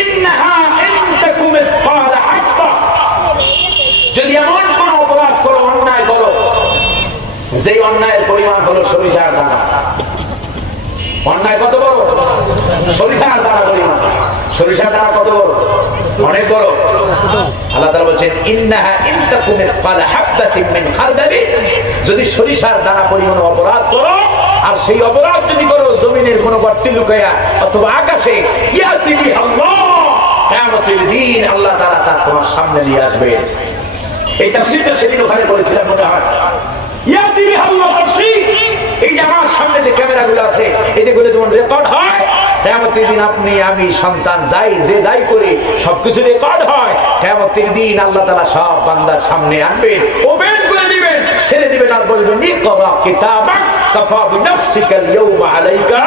ইন্নাহা in তাকুম মিসকালা হাব্বা, যদি এমন কোন অপরাধ করো, অন্যায় করো, যে অন্যায়ের পরিমাণ হলো সরিষার দানা। অন্যায় কত বড়? সরিষার দানা পরিমাণ। সরিষার দানা কত বড়? অনেক বড়। আল্লাহ তাআলা বলেন ইন্নাহা ইন তাকুম মিসকালা হাববাতিন মিন খারদালি, যদি সরিষার দানা পরিমাণ অপরাধ করো, আর সেই অপরাধ যদি করো জমিনের কোন গর্তে লুকায়া অথবা আকাশে, ইয়াতি বিহাল্লাহ, কিয়ামতের দিন আল্লাহ তাআলা তা তোমার সামনে নিয়ে আসবেন। এই তাফসীরটা সেদিন ওখানে করেছিলাম মনে হয়। ইয়াতি বিহাল্লাহ তাফসীর, এই যে আমার সামনে যে ক্যামেরাগুলো আছে, এই যেগুলো যেমন রেকর্ড হয়, কিয়ামতের দিন আপনি আমি সন্তান যাই যে যাই করে সবকিছু রেকর্ড হয়। কিয়ামতের দিন আল্লাহ তাআলা সব বান্দার সামনে আনবেন, ওপেন করে দিবেন, ছেড়ে দিবেন, আর বলবেন ইকরা কিতাবাক কাফা বিনাফসিকা আল-ইয়াওমা আলাইকা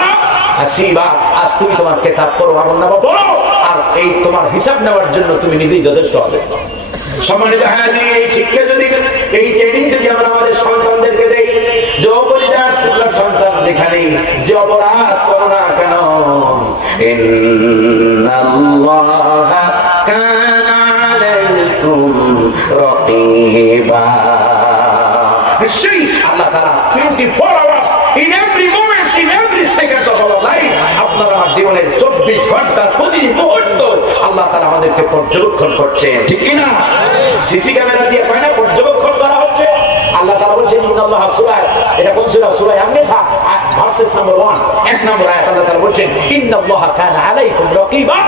হাসিবা, আজ তুমি তোমার কিতাব পড়ো, আমলনামা পড়ো, আর এই তোমার হিসাব নেওয়ার জন্য তুমি নিজেই যথেষ্ট হবে। সম্মানিত হাজির, এই শিক্ষা যদি, এই ট্রেনিং যদি আমরা আমাদের সন্তানদেরকে দেই, যে অপরিণার পুত্র সন্তান যেখানে যে অপরাধ করো না কেন, ইন্নাল্লাহা কানা আলাইকুম রাকিবা, নিশ্চয়ই আল্লাহ তাআলা 24 hours in every moment, in every second of our life, আপনার আমার জীবনের 24 ঘন্টা প্রতিটি মুহূর্ত আল্লাহ তাআলা আমাদেরকে পর্যবেক্ষণ করছেন, ঠিক কি না? সিসি ক্যামেরা দিয়ে কয় না পর্যবেক্ষণ করা হচ্ছে। আল্লাহ তাআলা বলেন ইন্নাল্লাহা সূরা, এটা কোন সূরা? সূরা আন-নিসা ভার্সেস নাম্বার 1, এক নম্বর আয়াত। আল্লাহ তাআলা বলেন ইন্নাল্লাহা কানা আলাইকুম রাকিবা,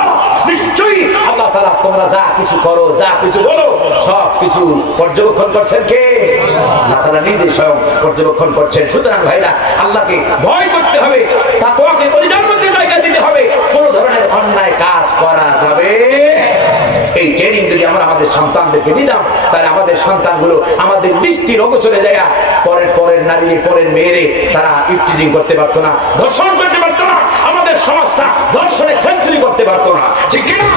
নিশ্চয়ই আল্লাহ তাআলা তোমরা যা কিছু করো, যা কিছু বলো, সব কিছু পর্যবেক্ষণ করছেন কে? আল্লাহ তাআলা নিজে স্বয়ং পর্যবেক্ষণ করছেন। সুতরাং ভাইরা, আল্লাহকে ভয় করতে হবে, তাকওয়াকে পরিজার মধ্যে জায়গা দিতে হবে, কোন ধরনের অন্যায় কাজ করা যাবে। এই ট্রেনিং যদি আমরা আমাদের সন্তানদেরকে দিতাম, তাহলে আমাদের সন্তানগুলো আমাদের দৃষ্টির অগোচরে যায় পরের নারী, পরের মেয়েরে তারা ইফটিজিং করতে পারতো না, ধর্ষণ করতে পারতো না, আমাদের সমাজটা ধর্ষণে সেঞ্চুরি করতে পারতো না, ঠিক কি না?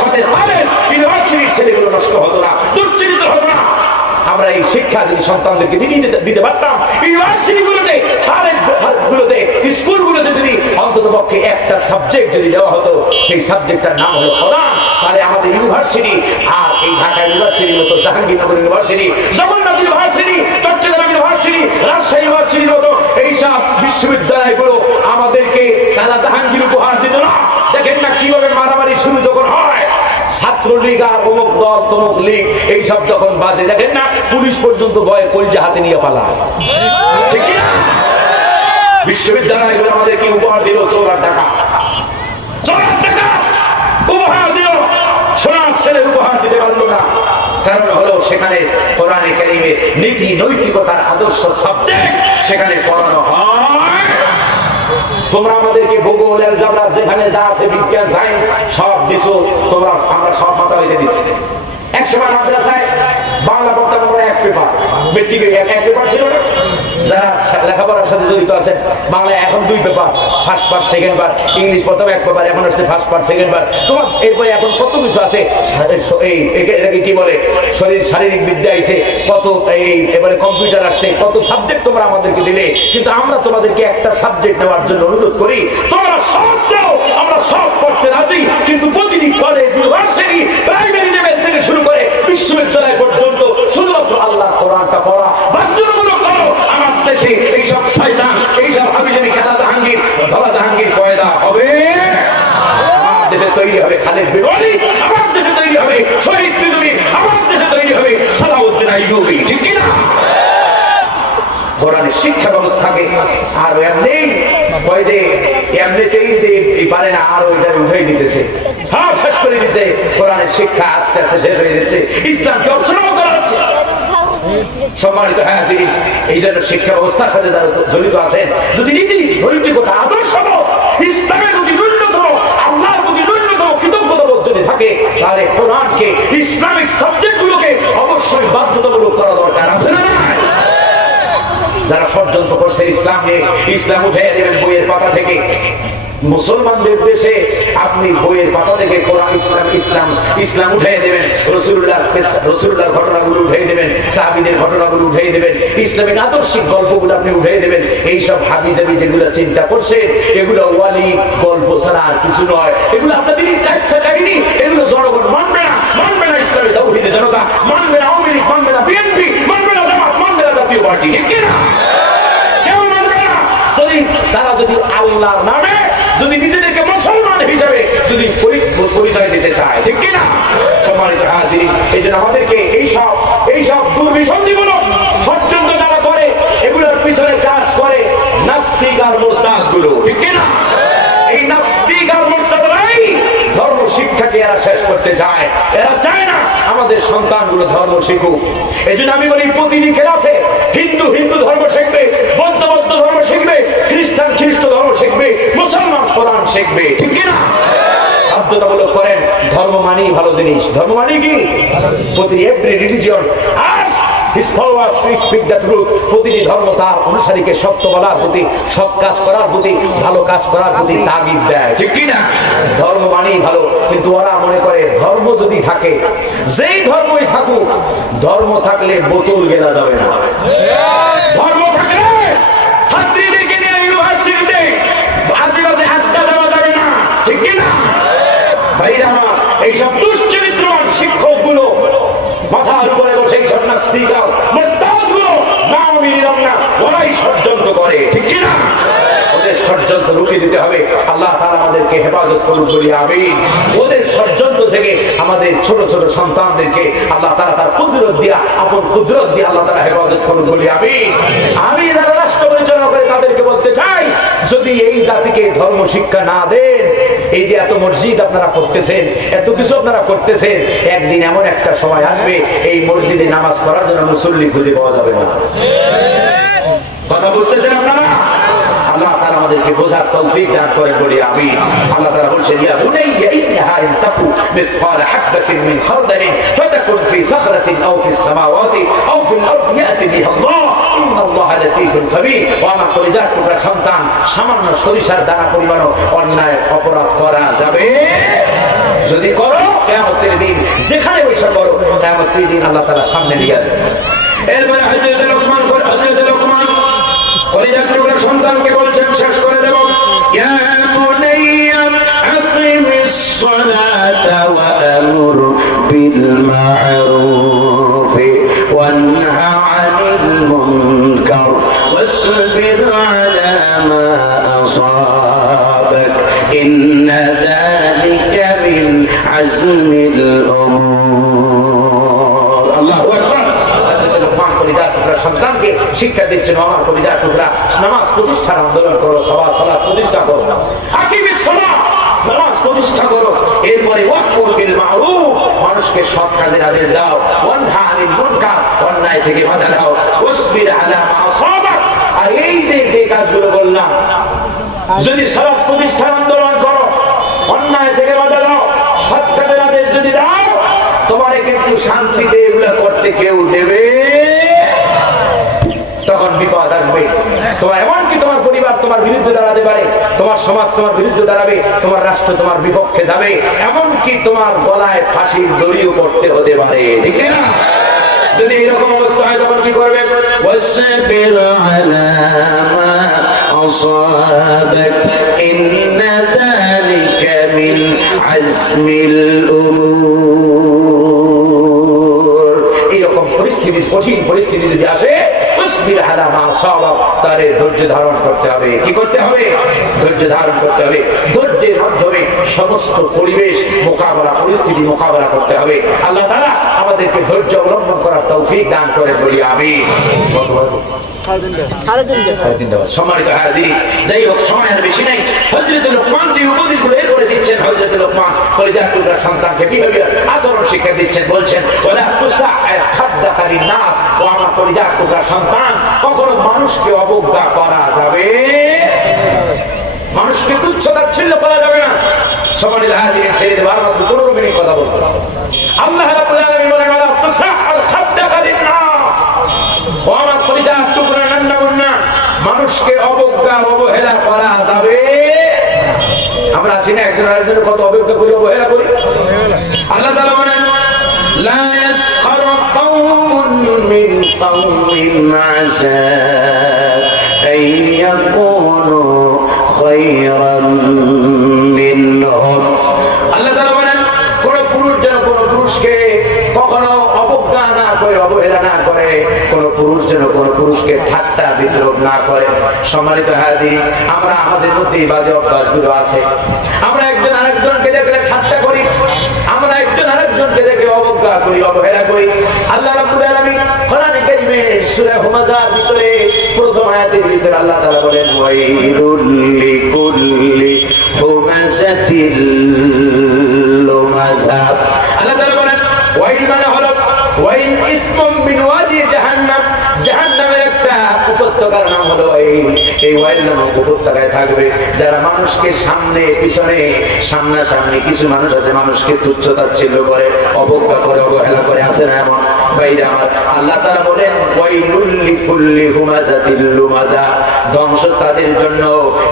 আমাদের কলেজ ইউনিভার্সিটির ছেলেগুলো নষ্ট হতো না, দুশ্চিন্তিত হতো না। আমরা এই শিক্ষা যদি সন্তানদেরকে দিতে পারতাম, ইউনিভার্সিটিগুলোতে, কলেজগুলোতে, স্কুলগুলোতে যদি অন্তত পক্ষে একটা সাবজেক্ট যদি দেওয়া হতো, সেই সাবজেক্টটার নাম হলো কোরআন, তাহলে আমাদের ইউনিভার্সিটি, আর এই ঢাকা ইউনিভার্সিটির মতো, Jahangirnagar university, Jagannath university, Chattogram university, Rajshahi ইউনিভার্সিটির মতো এইসব বিশ্ববিদ্যালয়গুলো আমাদেরকে তারা জাহাঙ্গীর উপহার দিত না। দেখেন না কিভাবে মারামারি শুরু যখন হয়, ছাত্রলীগ আর অমুক দল তমুক লীগ এইসব যখন বাজে, দেখেন না পুলিশ পর্যন্ত ভয়ে কলজা হাতে নিয়ে পালায়, ঠিক কি না? বিশ্ববিদ্যালয়গুলো আমাদেরকে উপহার দিল চোরার টাকা, উপহার দিল, সোনার ছেলে উপহার দিতে পারলো না। কারণ হলো সেখানে কোরআনে কারীমের নীতি নৈতিকতার আদর্শ সাবজেক্ট সেখানে পড়ানো হয়। তোমরা আমাদেরকে ভূগোল, অ্যালজেব্রা, যেখানে যা আছে বিজ্ঞান, সায়েন্স সব দিছো তোমরা, আমরা সব মাথা পেতে দিচ্ছি। একসময় মাদ্রাসায় বাংলা পড়তাম আমরা এক পেপার, মেট্রিকে এক পেপার ছিল না? যারা লেখাপড়ার সাথে জড়িত আছেন, বাংলায় এখন 2 paper, first part, second part, English প্রথম 1 পেপার, এখন হচ্ছে ফার্স্ট পার্ট, সেকেন্ড পার্ট। তোমার এরপরে এখন কত কিছু আছে, এটাকে কি বলে, শারীরিক বিদ্যা আইছে, কত এবারে কম্পিউটার আসছে, কত সাবজেক্ট তোমরা আমাদেরকে দিলে, কিন্তু আমরা তোমাদেরকে একটা সাবজেক্ট নেওয়ার জন্য অনুরোধ করি, তোমরা সব দাও, আমরা সব পড়তে রাজি, কিন্তু প্রতিটি কলেজ, ইউনিভার্সিটি, প্রাইমারি লেভেল থেকে শুরু করে বিশ্ববিদ্যালয় পর্যন্ত শুধুমাত্র আল্লাহ কোরআনটা পড়া বাধ্যতামূলক করো। আমার দেশে এইসব শয়তান, এইসব হাবিজাবি খেলা জাহাঙ্গীর, ধলা জাহাঙ্গীর পয়দা হবে। আমার দেশে তৈরি হবে খালেদ বিন ওয়ালিদ, আমার দেশে তৈরি হবে শহীদ বিদুরী, আমার দেশে তৈরি হবে সালাউদ্দিন আইয়ুবী, ঠিক কি না? কোরআনের শিক্ষা ব্যবস্থাকে আর এমনি কয় যে এমনিতেই যে পারে না, আর ওইটা উঠাই দিতেছে, সব শেষ করে দিতে, কোরআনের শিক্ষা আস্তে আস্তে শেষ হয়ে যাচ্ছে, ইসলামকে অপছন্দ করা হচ্ছে। সম্মানিত হাজিরিন, এই জন্য শিক্ষা ব্যবস্থার সাথে যারা জড়িত আছেন, যদি নীতি নৈতিকতা আদর্শ ইসলামের প্রতি ন্যূনতম, আল্লাহর প্রতি ন্যূনতম কৃতজ্ঞতাবোধ যদি থাকে, তাহলে কোরআনকে, ইসলামিক সাবজেক্টগুলোকে অবশ্যই বাধ্যতামূলক করা দরকার আছে না? যারা ষড়যন্ত্র করছে ইসলাম নিয়ে, ইসলাম উঠে দেবেন বইয়ের পাতা থেকে। মুসলমানদের দেশে আপনি বইয়ের পাতা থেকে কোরআন, ইসলাম উঠে দেবেন, রাসূলুল্লাহর ঘটনাগুলো উঠে দেবেন, সাহাবীদের ঘটনাগুলো উঠে দেবেন, ইসলামিক আদর্শিক গল্পগুলো আপনি উঠে দেবেন। এইসব হাবিজাবি যেগুলো চিন্তা করছেন, এগুলো ওয়ালি গল্প ছাড়া আর কিছু নয়, এগুলো আপনাদের পরিচয় দিতে চায়, ঠিক কিনা? সম্মানিত হাজিরিন, এই জন্য আমাদেরকে এইসব দুর্বিসন্ধিমূলক ষড়যন্ত্র যারা করে, এগুলোর পিছনে কাজ করে নাস্তিক আর মুরতাদ গুলো, ঠিক কিনা? এই নাস্তিক আর মুরতাদরাই ধর্ম শিক্ষাকে এরা শেষ করতে চায়। এরা চায় না আমাদের সন্তানগুলো ধর্ম শিখুক। এই জন্য আমি বলি, প্রতিটি ক্লাসে হিন্দু ধর্ম শিখবে, বৌদ্ধ ধর্ম শিখবে, খ্রিস্টান খ্রিস্ট ধর্ম শিখবে, মুসলমান কোরআন শিখবে, ঠিক কিনা? বাধ্যতামূলক করেন। ধর্ম মানেই ভালো জিনিস। ধর্ম মানে কি? প্রতিটি every religion ask his followers to speak the truth. প্রতিটি ধর্ম তার অনুসারীকে সত্য বলার প্রতি, সৎ কাজ করার প্রতি, ভালো কাজ করার প্রতি তাগিদ দেয়, ঠিক কিনা? ধর্ম মানেই ভালো। কিন্তু ওরা মনে করে ধর্ম যদি থাকে, যেই ধর্মই থাকুক, ধর্ম থাকলে বোতল গেলা যাবে না। ধর্ম থাকলে ছাত্রীদেরকে নিয়ে ইউনিভার্সিটিতে আজেবাজে আড্ডা দেওয়া যাবে না, ঠিক কিনা? ভাইরা আমার, এইসব দুশ্চরিত্রবান শিক্ষক গুলো মাথার উপরে বসে এইসব নাস্তিক আর মুরতাদগুলো নাম আমি নিলাম না, ওরাই ষড়যন্ত্র করে, ঠিক কিনা? ওদের ষড়যন্ত্র রুখে দিতে হবে। আল্লাহ তাআলা আমাদেরকে হেফাজত করুন বলি আমিন। ওদের ষড়যন্ত্র থেকে আমাদের ছোট ছোট সন্তানদেরকে আল্লাহ তাআলা তার কুদরত দিয়া, আপন কুদরত দিয়ে আল্লাহ তাআলা হেফাজত করুন বলি আমিন। আমি যারা রাষ্ট্র পরিচালনা করে তাদেরকে বলতে চাই, যদি এই জাতিকে ধর্ম শিক্ষা না দেন, এই যে এত মসজিদ আপনারা করতেছেন, এত কিছু আপনারা করতেছেন, একদিন এমন একটা সময় আসবে এই মসজিদে নামাজ পড়ার জন্য মুসল্লি খুঁজে পাওয়া যাবে না। কথা বুঝতেছেন আপনারা? আল্লাহ তাআলা আমাদেরকে বোঝার তৌফিক দান করেন বলি আমিন। আল্লাহ তাআলা বলেন, ইয়া বুনাইয়া ইন্নাহা ইন তাকু মিসকালা হাববাতিন মিন খারদালিন ফাতাকুন ফি সাখরাতিন আও ফিস সামাওয়াতি আও ফিল আরদি ইয়াতি বিহা আল্লাহ ইন্নাল্লাহা লাতীফুন খাবীর। ওয়া আমার কলিজার টুকরা সন্তান, সামান্য সরিষার দানা পরিমাণও অন্যায় অপরাধ করা যাবে? যদি করো, কিয়ামতের দিন যেখানে বসে করো, কিয়ামতের দিন আল্লাহ তাআলা সামনে নিয়ে আসবে। এরপরে হযরত লোকমান কলিজার টুকরা সন্তানকে বলছেন, শেষ করে দেব, ইয়া বুনাইয়া আকিমিস সালাতা ওয়া আমুর বিল মা'রুফ ওয়ানহা আনিল মুনকার ওয়াসবির আলা মা আসাবাক ইন্না যালিকা মিন আজমিল উমুর। আল্লাহু আকবার। সন্তানকে শিক্ষা দিচ্ছেন, আমার কলিজার টুকরা, নামাজ প্রতিষ্ঠার আন্দোলন করো, সালাত প্রতিষ্ঠা করো, আকিমিস সালাত, নামাজ প্রতিষ্ঠা করো। এরপরে ওয়াকুল বিল মারুফ, মানুষকে সৎ কাজের আদেশ দাও, ওয়ানহা আনিল মুনকার, অন্যায় থেকে বাধা দাও, ওয়াসবির আলা মা আসাবাক। আর এই যে কাজগুলো বললাম, যদি সালাত প্রতিষ্ঠার আন্দোলন করো, অন্যায় থেকে বাধা দাও, সৎ কাজের আদেশ যদি দাও, তোমারে কিন্তু শান্তিতে এগুলো করতে কেউ দেবে, তখন বিপদ আসবে। তোমার এমনকি তোমার পরিবার তোমার বিরুদ্ধে দাঁড়াতে পারে, তোমার সমাজ তোমার বিরুদ্ধে দাঁড়াবে, তোমার রাষ্ট্র তোমার বিপক্ষে যাবে, এমনকি তোমার গলায় ফাঁসির দড়িও পড়তে হতে পারে, ঠিক না? যদি এরকম অবস্থা হয়, তখন কি করবে? ওয়াসবির আলা মা আসাবাক ইন্না যালিকা মিন আজমিল উমুর। এরকম পরিস্থিতি, কঠিন পরিস্থিতি যদি আসে, তারে ধৈর্য ধারণ করতে হবে। কি করতে হবে? ধৈর্য ধারণ করতে হবে। ধৈর্যের মাধ্যমে সমস্ত পরিবেশ মোকাবেলা, পরিস্থিতি মোকাবেলা করতে হবে। আল্লাহ তাআলা আমাদেরকে ধৈর্য অবলম্বন করার তৌফিক দান করেন বলি আমিন। সম্মানিত হাজিরিন, যাই হোক, সময় আর বেশি নাই। হযরত লোকমান যে উপদেশগুলো এরপরে দিচ্ছেন, হযরত লোকমান কলিজার টুকরা সন্তানকে বিহেভিয়ার, আচরণ শিক্ষা দিচ্ছেন। বলছেন, ওয়ালা তুসাআ খাদ্দাকা লিন-নাস, ও আমার কলিজার টুকরা সন্তান, কখনো মানুষকে অবজ্ঞা করা যাবে, মানুষকে তুচ্ছ-তাচ্ছিল্য করা যাবে না। সম্মানিত হাজিরিন, ছেড়ে দেবার মাত্র 15 মিনিট কথা বলবো। আল্লাহ রাব্বুল আলামিন বলেন, ওয়ালা তুসাআ খাদ্দাকা লিন-নাস, ও আমার কলিজার টুকরা নান্না-মুন্না, মানুষকে অবজ্ঞা অবহেলা করা যাবে। আমরা আছি না, একজন আরেকজন কত অবজ্ঞা করি, অবহেলা করি। আল্লাহ তাআলা বলেন, লা ইয়াসখারু কওমুন মিন কওমিন আসা আইয়াকুনু খায়রান মিনহুম। আল্লাহ তাআলা বলেন, কোন পুরুষ যেন কোন পুরুষকে কখনো অবজ্ঞা না করে, অবহেলা না করে, কোন পুরুষ যেন কোন পুরুষকে ঠাট্টা বিদ্রুপ না করে। সম্মানিত হাজিরিন, আমরা আমাদের মধ্যে বাজে অভ্যাসগুলো আছে। আমরা একজন আরেকজনকে দেখলে ঠাট্টা করি, সূরা হুমাযার ভিতরে প্রথম আয়াতের ভিতরে আল্লাহ তাআলা বলেন ওয়াইলুল লিকুল্লি হুমাযাতিল লুমাযা। আল্লাহ তাআলা বলেন ওয়াইল মানে হলো ওয়াইল ইসমুম মিন ওয়াদি জাহান্নাম, জাহান্নামের একটা উপত্যকার নাম হলো ওয়াইল। এই ওয়াইল নামক উপত্যকায় থাকবে যারা মানুষকে সামনে পিছনে সামনাসামনি, কিছু মানুষ আছে মানুষকে তুচ্ছ তাচ্ছিল্য করে, অবজ্ঞা করে, অবহেলা করে, আছে না এমন ভাইরা আমার? আল্লাহ তাআলা বলেন ওয়াইলুল লিকুল্লি হুমাযাতিল লুমাযা, ধ্বংস তাদের জন্য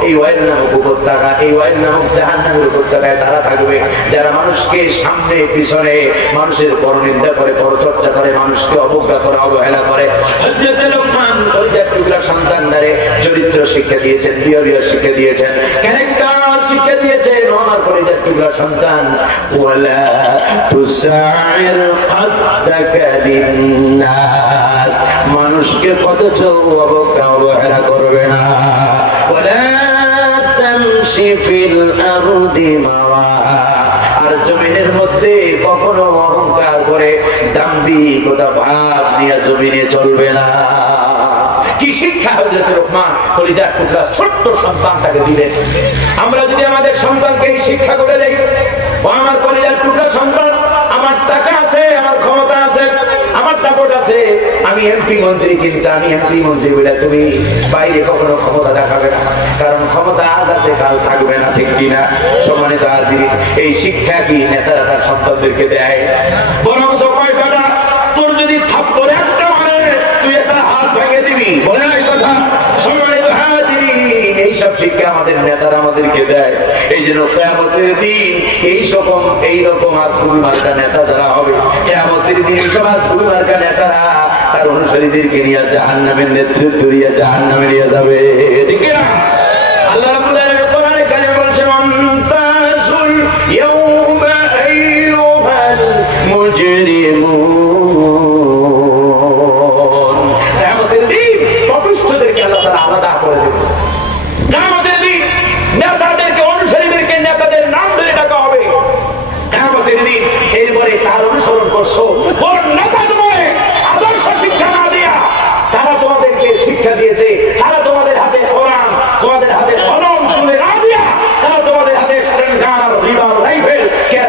এই ওয়াইল নামক উপত্যকা, এই ওয়াইল নামক জাহান্নামের উপত্যকায় তারা থাকবে যারা মানুষকে সামনে পিছনে মানুষের পরনিন্দা করে, পরচর্চা করে, মানুষকে অবজ্ঞা করে, অবহেলা করে। হযরত লোকমান কলিজার টুকরা সন্তানদের চরিত্র শিক্ষা দিয়েছেন, বিহেভিয়ার শিক্ষা দিয়েছেন, ক্যারেক্টার শিক্ষা দিয়েছেন। আমার কলিজার টুকরা সন্তান, ওয়ালা তুসাইর খাদ্দাকা লিন্নাস, মানুষকে কতচ অবজ্ঞা অবহেলা করবে না। ওয়ালা তামশি ফিল আরদি মারাহা, আর জমিনের মধ্যে কখনো অহংকার করে দাম্ভিকতা ভাব নিয়ে জমিনে চলবে না। কি শিক্ষা হযরত লোকমান কলিজার টুকরা ছোট্ট সন্তানটাকে দিলেন। আমরা যদি আমাদের সন্তানকে এই শিক্ষা করে দেই, ও আমার কলিজার টুকরা সন্তান, আমার টাকা আছে, আমার ক্ষমতা আছে, আমার দাপট আছে, আমি এমপি মন্ত্রী, কিন্তু আমি এমপি মন্ত্রী বলে তুমি বাইরে কখনো ক্ষমতা দেখাবে না, কারণ ক্ষমতা আজ আছে কাল থাকবে না, ঠিক কিনা? সম্মানিত হাজিরিন, এই শিক্ষা কি নেতারা তার সন্তানদেরকে দেয়? বরং সবাই বেটা, তোর যদি থাপ্পড় একটা মারে তুই একটা হাত ভেঙে দিবি, বলে এই কথা। সম্মানিত হাজিরিন, এইসব শিক্ষা আমাদের নেতারা আমাদেরকে দেয়। এই জন্য কিয়ামতের দিন এইরকম আজগুবি মার্কা নেতা যারা হবে, কিয়ামতের দিন এইসব আজগুবি মার্কা নেতারা তার অনুসারীদেরকে নিয়ে জাহান্নামের নেতৃত্ব দিয়ে জাহান্নামে নিয়ে যাবে, ঠিক না? আল্লাহ রাব্বুল আলামিন কোরআনে কারিমে বলেছেন ওয়ান্তাসুল ইয়াউমা আইয়ুহাল মুজরিমুন, কিয়ামতের দিন পাপিষ্ঠদেরকে আল্লাহ তাআলা আলাদা করে দেবেন। কিয়ামতের দিন নেতাদেরকে, অনুসারীদেরকে নেতাদের নাম ধরে ডাকা হবে। কিয়ামতের দিন এরপরে তার অনুসরণ করছো, ওর নেতা তোমায় আদর্শ শিক্ষা না দিয়া, তারা তোমাদেরকে শিক্ষা দিয়েছে, তারা তোমাদের হাতে কোরআন, তোমাদের হাতে কলম তুলে না দিয়া, তারা তোমাদের হাতে স্ট্যান্ডার্ড আর রিভলভার রাইফেল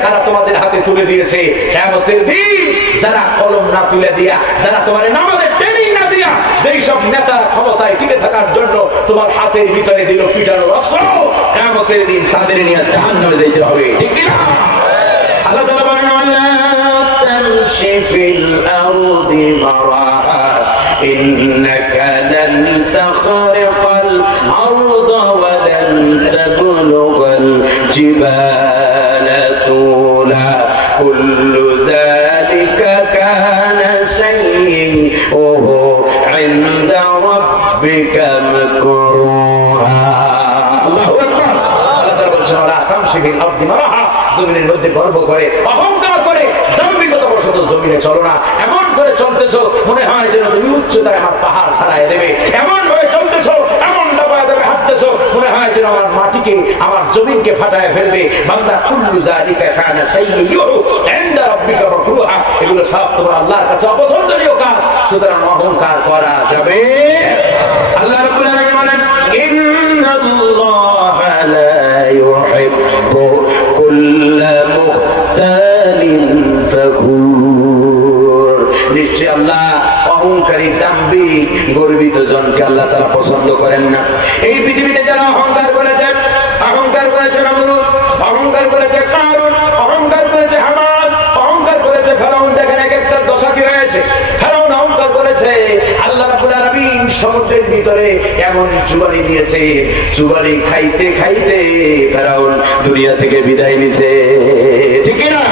তারা তোমাদের হাতে তুলে দিয়েছে। কিয়ামতের দিন যারা কলম না তুলে দিয়া, যারা তোমার নামাজের ট্রেনিং না দিয়া, যেই সব নেতা ক্ষমতায় টিকে থাকার জন্য তোমার হাতের ভিতরে দিল পিটানোর অস্ত্র, কিয়ামতের দিন তাদের নিয়ে জাহান্নামে যেতে হবে, ঠিক কি না? আল্লাহ তাআলা বলেন ওয়ালা তামশি ফিল আরদি মারাহা ইন্নাকা লান তাখরিকাল আরদা ওয়া লান তাবলুগাল জিবালা তুলা কুল্লু যালিকা কানা সাইয়্যুহু ইনদা রাব্বিকা মাকরুহা। আল্লাহু আকবার। আল্লাহ তাআলা বলেন ওয়ালা তামশি ফিল আরদি মারাহা, জমিনের মধ্যে গর্ব করে, অহংকার করে, দাম্ভিকতা বশত জমিনে চলো না। এমন করে চলতেছো মনে হয় যেন তুমি উচ্চতায় আমার পাহাড় ছাড়াই দেবে, এমন ভাবে চলতেছো, এমন ডাবায় দেবে হাঁটতেছো মনে হয় যেন আমার মাটিকে, আমার জমিনকে ফাটায় ফেলবে। বান্দা কুল্লু যালিকা কানা সাইয়্যুহু ইনদা রাব্বিকা মাকরুহা, এগুলো সব তোমার আল্লাহর কাছে অপছন্দনীয় কাজ, সুতরাং অহংকার করা যাবে। আল্লাহ রাব্বুল আলামিন বলেন ইন্নাল্লাহা লা ইউহিব্বু কুল্লা মুখতালিন ফাখুর, নিশ্চয় আল্লাহ অহংকারী, দাম্ভিক, গর্বিত জনকে আল্লাহ তাআলা পছন্দ করেন না। এই পৃথিবীতে যারা অহংকার করেছে, অহংকার করেছে নমরুদ, অহংকার করেছে কারুন, অহংকার করেছে হামান, অহংকার করেছে ফেরাউন, দেখেন এক একটা দশা কি হয়েছে। ফেরাউন অহংকার করেছে, আল্লাহ রাব্বুল আলামিন সমুদ্রের ভিতরে এমন চুবানি দিয়েছে, চুবানি খাইতে খাইতে ফেরাউন দুনিয়া থেকে বিদায় নিছে, ঠিক না?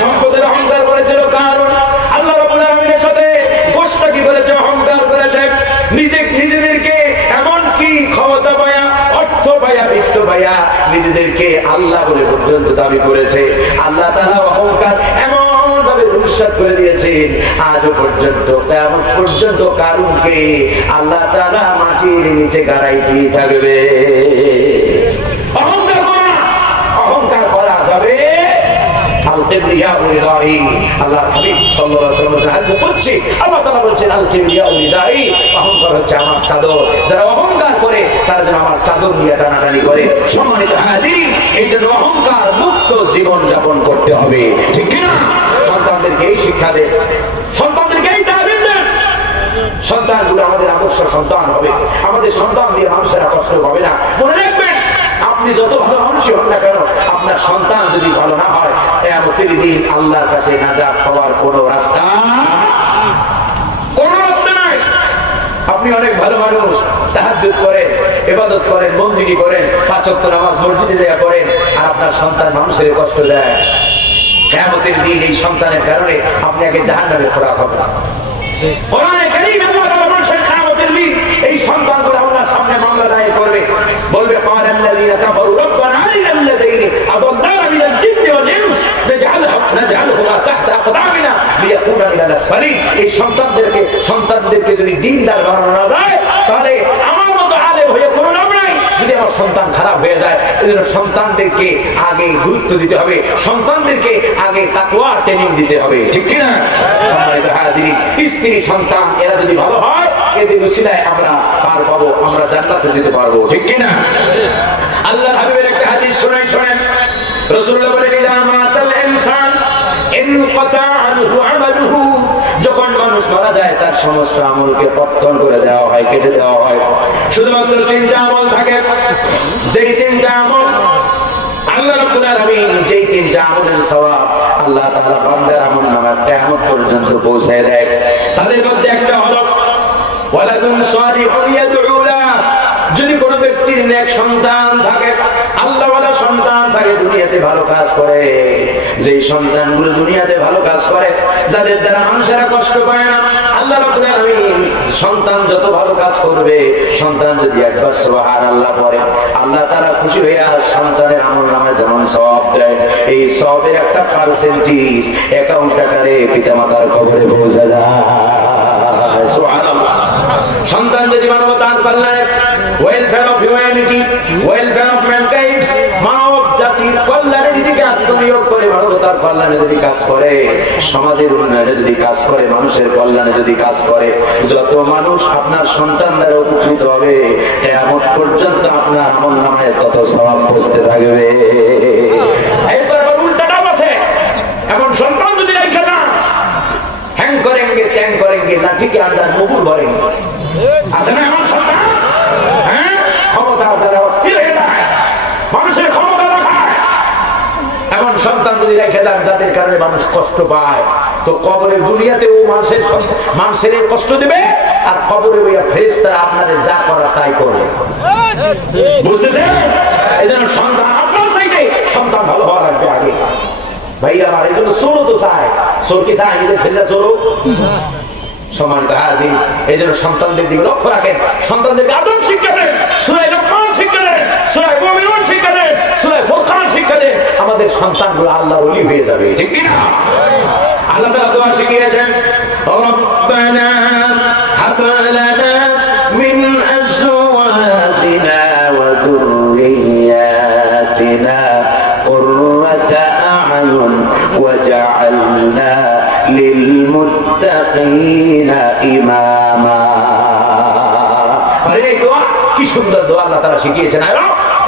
সম্পদের অহংকার করেছিল কারুন, আল্লাহ রাব্বুল আলামিনের সাথে গোশতাকি করেছে, অহংকার করেছে, নিজেদেরকে এমন কি ক্ষমতা পায়া, অর্থ পায়া, বিত্ত পায়া নিজেদেরকে আল্লাহ বলে পর্যন্ত দাবি করেছে। আল্লাহ তাআলা অহংকার এমন ভাবে ধূলিসাৎ করে দিয়েছেন, আজও পর্যন্ত কিয়ামত পর্যন্ত কারুনকে আল্লাহ তাআলা মাটির নিচে গাড়াই দিয়ে থাকবে। অহংকার করা যাবে, কিবরিয়াউ লিল্লাহি। আল্লাহর হাবিব সাল্লাল্লাহু আলাইহি ওয়াসাল্লাম হাদিসে বলছে, আল্লাহ তাআলা বলেছেন আল কিবরিয়াউ লিল্লাহি, অহংকার হচ্ছে আমার চাদর। যারা অহংকার করে তারা যেন আমার চাদর নিয়ে টানাটানি করে। সম্মানিত হাজিরিন, এই জন্য অহংকার মুক্ত জীবন যাপন করতে হবে, ঠিক কি না? সন্তানদেরকে এই শিক্ষা দেন, সন্তানদেরকে এই তালিম দেন। সন্তানগুলো আমাদের আদর্শ সন্তান হবে, আমাদের সন্তান দিয়ে মানুষেরা কষ্ট হবে না। মনে রাখবেন, আপনি যত ভালো মানুষই হন না কেন, আপনার সন্তান যদি ভালো না হয়, কিয়ামতের দিন আল্লাহর কাছে নাজাত পাওয়ার কোনো রাস্তা নাই। আপনি অনেক ভালো মানুষ, তাহাজ্জুদ করেন, ইবাদত করেন, বন্দেগী করেন, 5 ওয়াক্ত নামাজ মসজিদে যায় পড়েন, আর আপনার সন্তান মানুষের কষ্ট দেয়, কিয়ামতের দিন এই সন্তানের কারণে আপনি আগে জাহান্নামে খোঁড়া হবেন। কোরআনে কারীম আল্লাহ তাআলা বলেছেন, কিয়ামতের দিন এই সন্তানগুলো আল্লাহর সামনে মামলা দায়ের করবে, বলবে ক্বালাল্লাযীনা কাফারু রাব্বানা আরিনাল্লাযীনা আদাল্লানা মিনাল জিন্নি ওয়াল ইনস নাজআলহুমা তাহতা আকদামিনা লিয়াকুনা মিনাল আসফালিন। এই সন্তানদেরকে যদি দ্বীনদার বানানো না যায়, তাহলে আমার মতো আলেম হয়ে কোনো লাভ নাই। যদি আমার সন্তান খারাপ হয়ে যায়, এজন্য সন্তানদেরকে আগে গুরুত্ব দিতে হবে, সন্তানদেরকে আগে তাকওয়া ট্রেনিং দিতে হবে, ঠিক কি না? সম্মানিত হাজিরিন, স্ত্রী সন্তান এরা যদি ভালো হয়, এদের উসিলায় আমরা পার পাবো, আমরা জান্নাতে যেতে পারবো, ঠিক কি না? আল্লাহর হাবিবের একটা হাদিস শুনেন, রাসূলুল্লাহ বলেন, ইযা মাতাল ইনসান ইনকাতা আনহু আমালুহু, যখন মানুষ মারা যায় তার সমস্ত আমলকে পত্তন করে দেওয়া হয়, কেটে দেওয়া হয়। শুধুমাত্র 3টা আমল থাকে, যেই 3টা আমল আল্লাহ রাব্বুল আলামিন, যেই 3টা আমলের সওয়াব আল্লাহ তাআলা বান্দার আমলনামায় কিয়ামত পর্যন্ত পৌঁছায় দেয়। তাদের মধ্যে একটা হলো ওয়ালাদুন সালিহুন ইয়াদউ লাহু, যদি কোনো ব্যক্তির নেক সন্তান থাকে, আল্লাহওয়ালা সন্তান থাকে, দুনিয়াতে ভালো কাজ করে, যেই সন্তানগুলো দুনিয়াতে ভালো কাজ করে, যাদের দ্বারা মানুষেরা কষ্ট পায় না, আল্লাহ রাব্বুল আলামিন সন্তান যত ভালো কাজ করবে, সন্তান যদি একবার সুবহানাল্লাহ পড়ে, আল্লাহ তাআলা খুশি হইয়া সন্তানের আমলনামায় যেমন সওয়াব দেয়, এই সওয়াবের একটা পার্সেন্টেজ অ্যাকাউন্ট আকারে পিতামাতার কবরে পৌঁছে যায়। সুবহানাল্লাহ। সন্তান যদি মানবতার কল্যাণে, welfare of humanity, welfare of mankind, মানব জাতির কল্যাণের দিকে আত্মনিয়োগ করে মানবতার কল্যাণে যদি কাজ করে, সমাজের উন্নয়নে যদি কাজ করে, মানুষের কল্যাণে যদি কাজ করে, যত মানুষ আপনার সন্তান দ্বারা উপকৃত হবে, কিয়ামত পর্যন্ত আপনার আমলনামায় তত সওয়াব পৌঁছতে থাকবে। এরপর আবার উল্টাটাও আছে, এমন সন্তান যদি রেখে দেন, হ্যাং করেঙ্গে ত্যাং করেঙ্গে লাঠি কে আন্দার মুগুর ভরেঙ্গে, আছে না এমন সন্তান? হ্যাঁ, ক্ষমতা দ্বারা অস্থির হয়ে যায়, মানুষের ক্ষমতা দেখায়। এমন সন্তান যদি রেখে দেন যাদের কারণে মানুষ কষ্ট পায়, তো কবরের দুনিয়াতেও মানুষের কষ্ট দিবে, আর কবরে ওইয়া ফেরেশতারা আপনাদের যা করার তাই করবে। বুঝতেছেন? এই জন্য সন্তান আপনার চাইতে সন্তান ভালো হওয়া লাগবে আগে। ভাই আমার, এই জন্য চোরও তো চায়, চোর কি চায় নিজের ছেলেরা চোরও? সমান কাজী, এই জন্য সন্তানদের দিকে লক্ষ্য রাখেন, সন্তানদেরকে আদব শিক্ষা দেন, সূরা লোকমান শিক্ষা দেন, সূরা মুমিনুন শিক্ষা দেন, সূরা ফুরকান শিক্ষা দেন, আমাদের সন্তানগুলো আল্লাহর ওলি হয়ে যাবে, ঠিক কি না? আল্লাহ তাআলা দোয়া শিখিয়েছেন, রব্বানা হাব লানা মিন আজওয়াজিনা ওয়া যুররিয়াতিনা কুররাতা আ'য়ুন ওয়াজআলনা লিলমুত্তাকিনা ইমামা। আরে এই দোয়া কি সুন্দর দোয়া আল্লাহ তাআলা শিখিয়েছেন।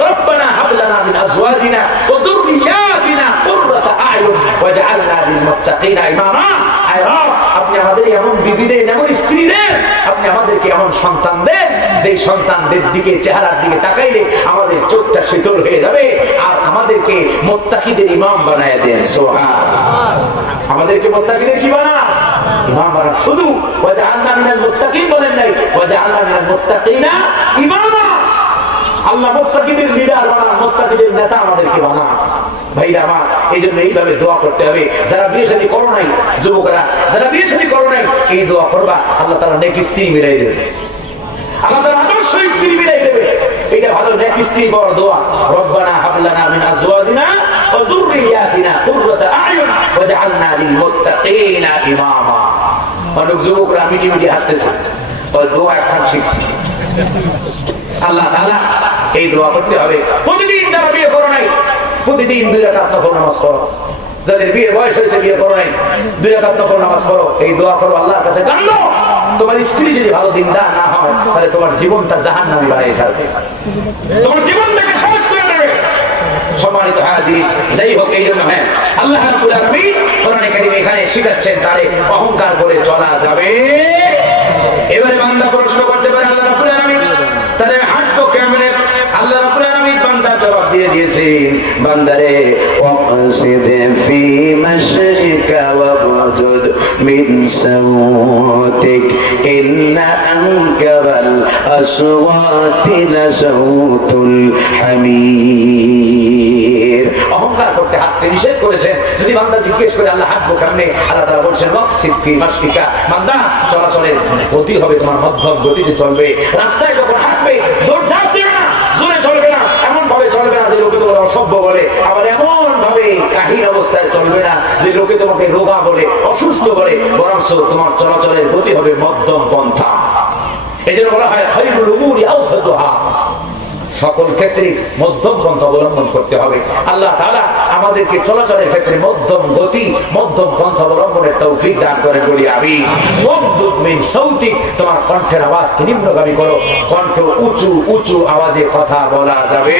রব্বানা হাব লানা মিন আজওয়াজিনা ওয়া যুররিয়াতিনা কুররাতা আ'য়ুন ওয়াজআলনা লিলমুত্তাকিনা ইমামা। আয় রব, আপনি আমাদের এমন বিবি দেন, এমন স্ত্রী দেন, আপনি আমাদেরকে এমন সন্তান দেন, যেই সন্তানদের দিকে, চেহারার দিকে তাকাইলে আমাদের চোখটা শীতল হয়ে যাবে, আর আমাদেরকে মুত্তাকিদের ইমাম বানায় দেন। সুবহানাল্লাহ। আমাদেরকে মুত্তাকিদের কি বানান? ইমাম বানান। শুধু ওয়াজআলনা মিনাল মুত্তাকিন বলেন নাই, ওয়াজআলনা মিনাল মুত্তাকিনা ইমামা। আল্লাহ মুত্তাকিদের লিডার বানান, মুত্তাকিদের নেতা আমাদেরকে বানান। ভাইরা আমার, এই জন্য এইভাবে দোয়া করতে হবে। যারা বিয়ে শাদী করো নাই, যুবকরা যারা বিয়ে শাদী করো নাই, এই দোয়া করবা, আল্লাহ তাআলা নেক স্ত্রী মিলাই দেবে, আল্লাহ তাআলা আদর্শ স্ত্রী মিলাই দেবে। এটা ভালো নেক স্ত্রী বড় দোয়া। রব্বানা হাব লানা মিন আজওয়াজিনা ওয়া যুররিয়াতিনা কুররাতা আ'য়ুন ওয়াজআলনা লিল মুত্তাকিনা ইমামা। অনেক যুবকরা মিটি মিটি হাসতেছে, ওই দোয়া একখান শিখছে। আল্লাহ তাআলা এই দোয়া করতে হবে প্রতিদিন। যারা বিয়ে করো নাই, প্রতিদিন 2 রাকাত নফল নামাজ পড়ো, যাদের বিয়ে বয়স হয়েছে, বিয়ে করো নাই, 2 রাকাত নফল নামাজ পড়ো, এই দোয়া করো আল্লাহর কাছে, জানো তোমার স্ত্রী যদি ভালো দিনদার না হয় তাহলে তোমার জীবনটা জাহান্নামী বানিয়ে ছাড়বে, তোমার জীবনটাকে সহজ করে দেবে। সম্মানিত হাজির, যাই হোক, এই জন্য হ্যাঁ আল্লাহ রাব্বুল আলামিন কোরআনে কারীমে এখানে শিখাচ্ছেন তারে অহংকার করে চলা যাবে। এবারে বান্দা প্রশ্ন করতে পারে আল্লাহ রাব্বুল আলামিন তারে হাঁটবো কেমনে? আল্লাহ রাব্বুল আলামিন বান্দার জবাব দিয়ে দিয়েছেন, বান্দারে ওয়াকসিদ ফি মাশরিকা ওয়াবদুদ মিন সাওতিক ইন্না আনকারাল আসওয়াতি লাসাউতুল হামির। অহংকার করতে হাঁটতে নিষেধ করেছেন। যদি বান্দা জিজ্ঞেস করে আল্লাহ হাঁটবো কেমনে, আল্লাহ তাআলা বলছেন ওয়াকসিদ ফি মাশরিকা, বান্দা চলাচলের গতি হবে তোমার মধ্যম গতিতে চলবে। রাস্তায় যখন হাঁটবে দৌড়ঝাঁপ দিবে না, জোরে চলবে না, এমন ভাবে চলবে না যে লোকে তোমার অসভ্য বলে, আবার এমন ভাবে কাহিল অবস্থায় চলবে না যে লোকে তোমাকে রোগা বলে, অসুস্থ বলে, বরঞ্চ তোমার চলাচলের গতি হবে মধ্যম পন্থা। এই জন্য বলা হয় খায়রুল উমুরি আওসাতুহা, সকল ক্ষেত্রে মধ্যম পন্থা অবলম্বন করতে হবে। আল্লাহ তাআলা আমাদেরকে চলাচলের ক্ষেত্রে মধ্যম গতি, মধ্যম পন্থা অবলম্বনের তৌফিক দান করেন বলি আমি। ওয়াগদুদ মিন সাউতিক, তোমার কণ্ঠের আওয়াজকে নিম্নগামী করো, কণ্ঠ উঁচু উঁচু আওয়াজে কথা বলা যাবে,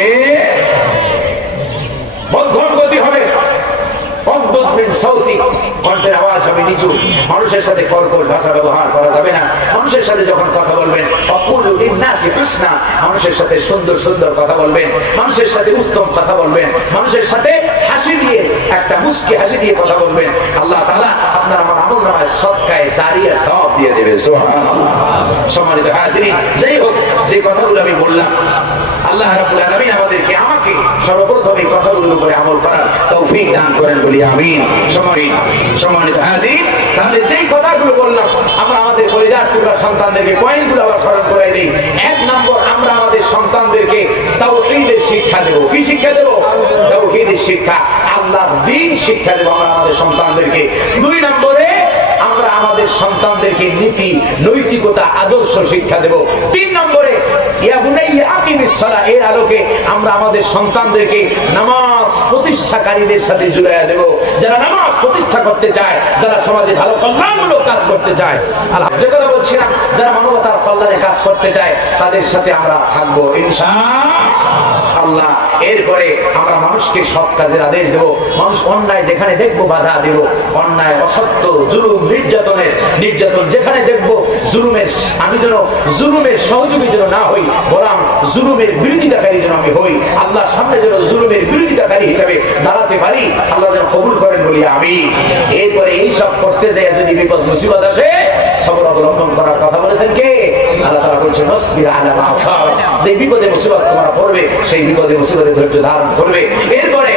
মধ্যম গতি হবে। ওয়াগদুদ মিন সাউতিক, কণ্ঠের আওয়াজ হবে নিচু, মানুষের সাথে কর্কশ ভাষা ব্যবহার করা যাবে না। মানুষের সাথে যখন কথা বলবেন অকুলু লিন্নাসি হুসনা, মানুষের সাথে সুন্দর সুন্দর কথা বলবেন, মানুষের সাথে উত্তম কথা বলবেন, মানুষের সাথে হাসি দিয়ে, একটা মুস্কি হাসি দিয়ে কথা বলবেন। আল্লাহ তাআলা আপনার আমার আমলনামায় সদকায়ে জারিয়া সওয়াব দিয়ে দেবে, সুবহানাল্লাহ। সম্মানিত হাজিরিন, যাই হোক, যে কথাগুলো আমি বললাম, আল্লাহ রাব্বুল আলামিন আমাদেরকে, আমাকে সর্বপ্রথম এই কথাগুলোর উপরে আমল করার তৌফিক দান করেন বলি আমিন। সম্মানিত হাজিরিন, তাহলে যেই কথাগুলো বললাম আমরা আমাদের কলিজার টুকরা সন্তানদেরকে পয়েন্টগুলো আবার স্মরণ করে দিই। 1 নম্বর, আমরা আমাদের সন্তানদেরকে তাওহীদের শিক্ষা দেব। কি শিক্ষা দেব? তাওহীদের শিক্ষা, আল্লাহর দ্বীন শিক্ষা দেব আমরা আমাদের সন্তানদেরকে। 2 নম্বরে, আমরা আমাদের সন্তানদেরকে নীতি, নৈতিকতা, আদর্শ শিক্ষা দেব। 3 নম্বরে, ইয়া বুনাইয়া আকিমিস সালাহ, এর আলোকে আমরা আমাদের সন্তানদেরকে নামাজ প্রতিষ্ঠাকারীদের সাথে জুড়াইয়া দেব, যারা নামাজ প্রতিষ্ঠা করতে চায়, যারা সমাজে ভালো কল্যাণমূলক কাজ করতে চায়। আল্লাহ যে কথা বলছিলাম, যারা মানবতার কল্যাণে কাজ করতে চায় তাদের সাথে আমরা থাকবো ইনশাআল্লাহ। এরপরে আমরা মানুষকে সৎ কাজের আদেশ দেব, মানুষ অন্যায় যেখানে দেখবো বাধা দেব, অন্যায়, অসত্য, জুলুম, নির্যাতন যেখানে দেখবো, জুলুমের, আমি যেন জুলুমের সহযোগী যেন না হই, বরং জুলুমের বিরোধিতাকারী যেন আমি হই। আল্লাহর সামনে যেন জুলুমের বিরোধিতাকারী হিসাবে দাঁড়াতে পারি, আল্লাহ যেন কবুল করেন বলি আমি। এরপরে এইসব করতে যায় যদি বিপদ মুসিবত আসে, সবর অবলম্বন করার কথা বলেছেন কে? আল্লাহ তাআলা বলেছেন নসবির আলা মা আসাব, যে বিপদে মুসিবত তোমরা পড়বে সেই বিপদে মুসিবতে ধৈর্য ধারণ করবে। এরপরে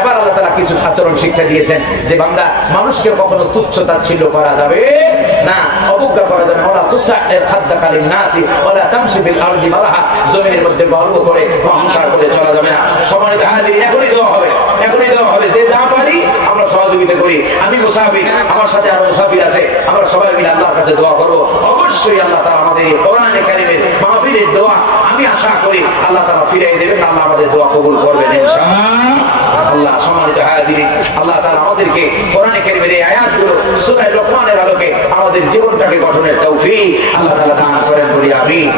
আবার আল্লাহ তাআলা কিছু আচরণ শিক্ষা দিয়েছেন যে বান্দা, মানুষকে কখনো তুচ্ছ তাচ্ছিল্য করা যাবে না, অবজ্ঞা করা যাবে না। ওয়ালা তুসাইর খাদ্দাকা লিন-নাসি ওয়ালা তামশি ফিল আরদি মারাহা, জমিনের মধ্যে গর্ব করে অহংকার করে চলা যাবে না। সম্মানিত হাজিরিন, এখনই দেওয়া হবে, যে যা পারি আমরা সহযোগিতা করি। আমি মুসাফির, আমার সাথে আরো মুসাফির আছে, আমরা সবাই মিলে আল্লাহর কাছে দোয়া করব। অবশ্যই আল্লাহ তাআলা আমাদের এই কোরআনে কারীমের মাহফিলের দোয়া আমি আশা করি আল্লাহ তাআলা ফিরিয়ে দেবেন, আল্লাহ আমাদের দোয়া কবুল করবেন ইনশাআল্লাহ। সম্মানিত হাজিরিন, আল্লাহ তাআলা আমাদেরকে কোরআনে কারীমের এই আয়াতগুলো সূরা লোকমানের আলোকে আমাদের জীবনটাকে গঠনের তৌফিক আল্লাহ তাআলা দান করেন বলি আমিন।